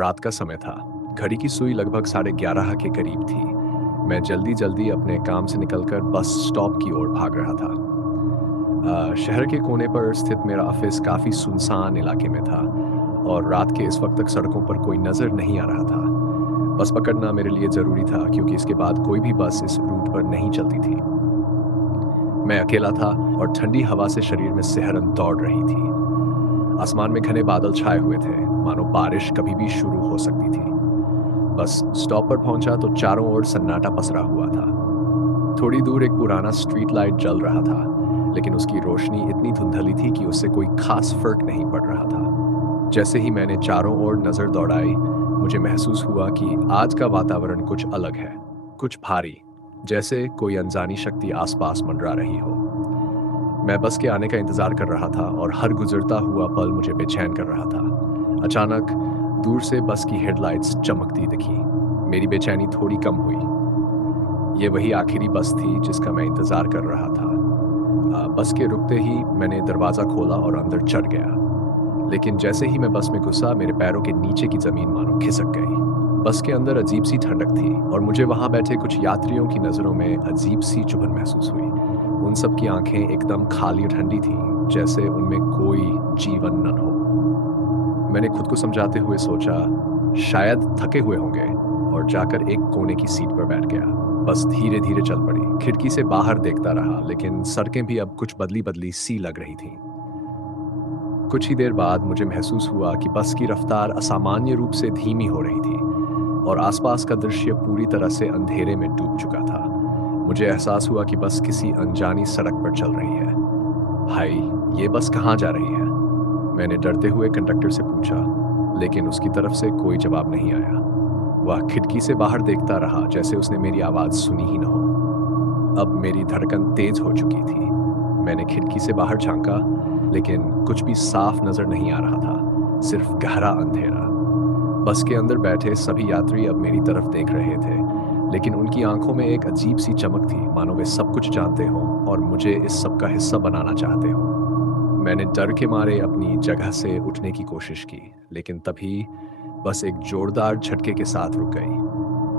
रात का समय था। घड़ी की सुई लगभग 11:30 के करीब थी। मैं जल्दी-जल्दी अपने काम से निकलकर बस स्टॉप की ओर भाग रहा था। शहर के कोने पर स्थित मेरा ऑफिस काफ़ी सुनसान इलाके में था और रात के इस वक्त तक सड़कों पर कोई नज़र नहीं आ रहा था। बस पकड़ना मेरे लिए ज़रूरी था क्योंकि इसके बाद कोई भी बस इस रूट पर नहीं चलती थी। मैं अकेला था और ठंडी हवा से शरीर में सिहरन दौड़ रही थी। आसमान में घने बादल छाए हुए थे, मानो बारिश कभी भी शुरू हो सकती थी। बस स्टॉप पर पहुंचा तो चारों ओर सन्नाटा पसरा हुआ था। थोड़ी दूर एक पुराना स्ट्रीट लाइट जल रहा था, लेकिन उसकी रोशनी इतनी धुंधली थी कि उससे कोई खास फर्क नहीं पड़ रहा था। जैसे ही मैंने चारों ओर नजर दौड़ाई, मुझे महसूस हुआ कि आज का वातावरण कुछ अलग है, कुछ भारी, जैसे कोई अनजानी शक्ति आसपास मंडरा रही हो। मैं बस के आने का इंतजार कर रहा था और हर गुजरता हुआ पल मुझे बेचैन कर रहा था। अचानक दूर से बस की हेडलाइट्स चमकती दिखी। मेरी बेचैनी थोड़ी कम हुई। ये वही आखिरी बस थी जिसका मैं इंतजार कर रहा था। बस के रुकते ही मैंने दरवाज़ा खोला और अंदर चढ़ गया। लेकिन जैसे ही मैं बस में घुसा, मेरे पैरों के नीचे की ज़मीन मानो खिसक गई। बस के अंदर अजीब सी ठंडक थी और मुझे वहाँ बैठे कुछ यात्रियों की नज़रों में अजीब सी चुभन महसूस हुई। उन सब की आंखें एकदम खाली और ठंडी थीं, जैसे उनमें कोई जीवन न हो। मैंने खुद को समझाते हुए सोचा, शायद थके हुए होंगे, और जाकर एक कोने की सीट पर बैठ गया। बस धीरे-धीरे चल पड़ी। खिड़की से बाहर देखता रहा, लेकिन सड़कें भी अब कुछ बदली-बदली सी लग रही थीं। कुछ ही देर बाद मुझे महसूस हुआ कि बस की रफ्तार असामान्य रूप से धीमी हो रही थी और आसपास का दृश्य पूरी तरह से अंधेरे में डूब चुका था। मुझे एहसास हुआ कि बस किसी अनजानी सड़क पर चल रही है। भाई, ये बस कहाँ जा रही है? मैंने डरते हुए कंडक्टर से पूछा, लेकिन उसकी तरफ से कोई जवाब नहीं आया। वह खिड़की से बाहर देखता रहा, जैसे उसने मेरी आवाज़ सुनी ही न हो। अब मेरी धड़कन तेज हो चुकी थी। मैंने खिड़की से बाहर झांका, लेकिन कुछ भी साफ नजर नहीं आ रहा था, सिर्फ गहरा अंधेरा। बस के अंदर बैठे सभी यात्री अब मेरी तरफ देख रहे थे, लेकिन उनकी आंखों में एक अजीब सी चमक थी, मानो वे सब कुछ जानते हों और मुझे इस सब का हिस्सा बनाना चाहते हों। मैंने डर के मारे अपनी जगह से उठने की कोशिश की, लेकिन तभी बस एक जोरदार झटके के साथ रुक गई।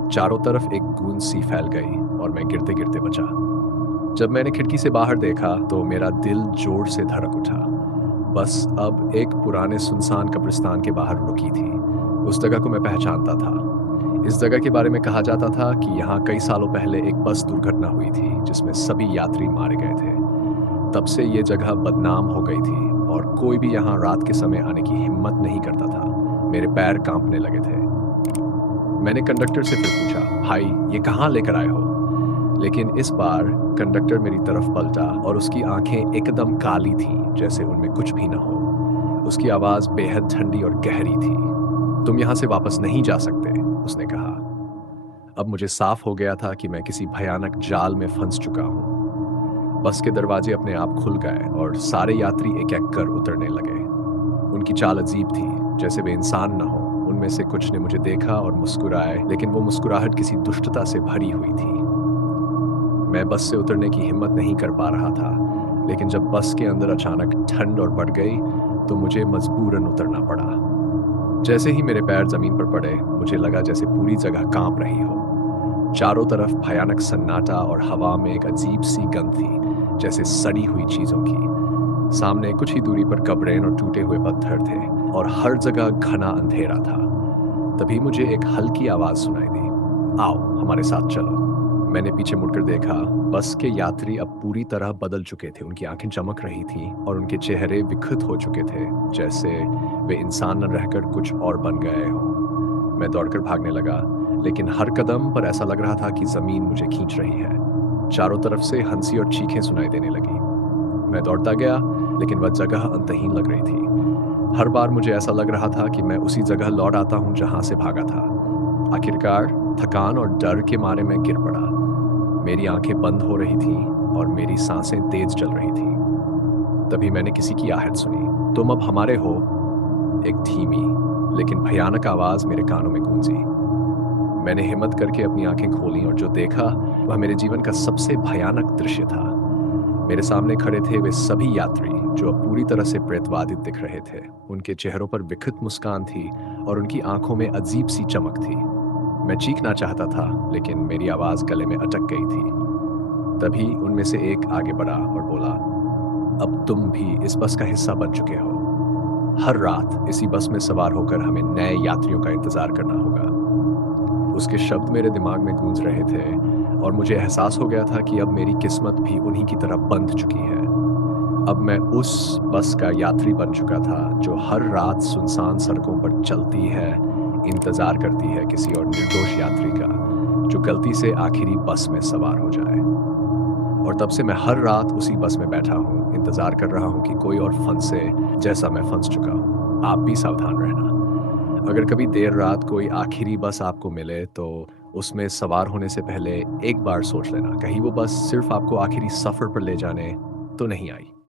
चारों तरफ एक गूंज सी फैल गई और मैं गिरते-गिरते बचा। जब मैंने खिड़की से बाहर देखा तो मेरा दिल जोर से धड़क उठा। बस अब एक पुराने सुनसान कब्रिस्तान के बाहर रुकी थी। उस जगह को मैं पहचानता था। इस जगह के बारे में कहा जाता था कि यहाँ कई सालों पहले एक बस दुर्घटना हुई थी जिसमें सभी यात्री मारे गए थे। तब से ये जगह बदनाम हो गई थी और कोई भी यहाँ रात के समय आने की हिम्मत नहीं करता था। मेरे पैर कांपने लगे थे। मैंने कंडक्टर से फिर पूछा, भाई, ये कहाँ लेकर आए हो? लेकिन इस बार कंडक्टर मेरी तरफ पलटा और उसकी आंखें एकदम काली थीं, जैसे उनमें कुछ भी न हो। उसकी आवाज़ बेहद ठंडी और गहरी थी। तुम यहाँ से वापस नहीं जा सकते, उसने कहा। अब मुझे साफ हो गया था कि मैं किसी भयानक जाल में फंस चुका हूँ। बस के दरवाजे अपने आप खुल गए और सारे यात्री एक-एक कर उतरने लगे। उनकी चाल अजीब थी, जैसे वे इंसान न हों। उनमें से कुछ ने मुझे देखा और मुस्कुराए, लेकिन वो मुस्कुराहट किसी दुष्टता से भरी हुई थी। मैं बस से उतरने की हिम्मत नहीं कर पा रहा था, लेकिन जब बस के अंदर अचानक ठंड और बढ़ गई, तो मुझे मजबूरन उतरना पड़ा। जैसे ही मेरे पैर जमीन पर पड़े, मुझे लगा जैसे पूरी जगह कांप रही हो। चारों तरफ भयानक सन्नाटा और हवा में एक अजीब सी गंध थी, जैसे सड़ी हुई चीजों की। सामने कुछ ही दूरी पर कब्रें और टूटे हुए पत्थर थे और हर जगह घना अंधेरा था। तभी मुझे एक हल्की आवाज सुनाई दी, आओ, हमारे साथ चलो। मैंने पीछे मुड़कर देखा। बस के यात्री अब पूरी तरह बदल चुके थे। उनकी आंखें चमक रही थीं और उनके चेहरे विकृत हो चुके थे, जैसे वे इंसान न रहकर कुछ और बन गए हों। मैं दौड़कर भागने लगा, लेकिन हर कदम पर ऐसा लग रहा था कि जमीन मुझे खींच रही है। चारों तरफ से हंसी और चीखें सुनाई देने लगी। मैं दौड़ता गया, लेकिन वह जगह अंतहीन लग रही थी। हर बार मुझे ऐसा लग रहा था कि मैं उसी जगह लौट आता हूँ जहाँ से भागा था। आखिरकार थकान और डर के मारे मैं गिर पड़ा। मेरी आंखें बंद हो रही थीं और मेरी सांसें तेज चल रही थीं। तभी मैंने किसी की आहट सुनी, तुम अब हमारे हो। एक धीमी लेकिन भयानक आवाज मेरे कानों में गूंजी। मैंने हिम्मत करके अपनी आंखें खोलीं और जो देखा वह मेरे जीवन का सबसे भयानक दृश्य था। मेरे सामने खड़े थे वे सभी यात्री, जो अब पूरी तरह से प्रेतवादित दिख रहे थे। उनके चेहरों पर विकृत मुस्कान थी और उनकी आंखों में अजीब सी चमक थी। मैं चीखना चाहता था, लेकिन मेरी आवाज़ गले में अटक गई थी। तभी उनमें से एक आगे बढ़ा और बोला, अब तुम भी इस बस का हिस्सा बन चुके हो। हर रात इसी बस में सवार होकर हमें नए यात्रियों का इंतज़ार करना होगा। उसके शब्द मेरे दिमाग में गूंज रहे थे और मुझे एहसास हो गया था कि अब मेरी किस्मत भी उन्हीं की तरह बंध चुकी है। अब मैं उस बस का यात्री बन चुका था जो हर रात सुनसान सड़कों पर चलती है, इंतजार करती है किसी और निर्दोष यात्री का, जो गलती से आखिरी बस में सवार हो जाए। और तब से मैं हर रात उसी बस में बैठा हूँ, इंतजार कर रहा हूँ कि कोई और फंसे जैसा मैं फंस चुका हूँ। आप भी सावधान रहना। अगर कभी देर रात कोई आखिरी बस आपको मिले तो उसमें सवार होने से पहले एक बार सोच लेना, कहीं वो बस सिर्फ आपको आखिरी सफर पर ले जाने तो नहीं आई।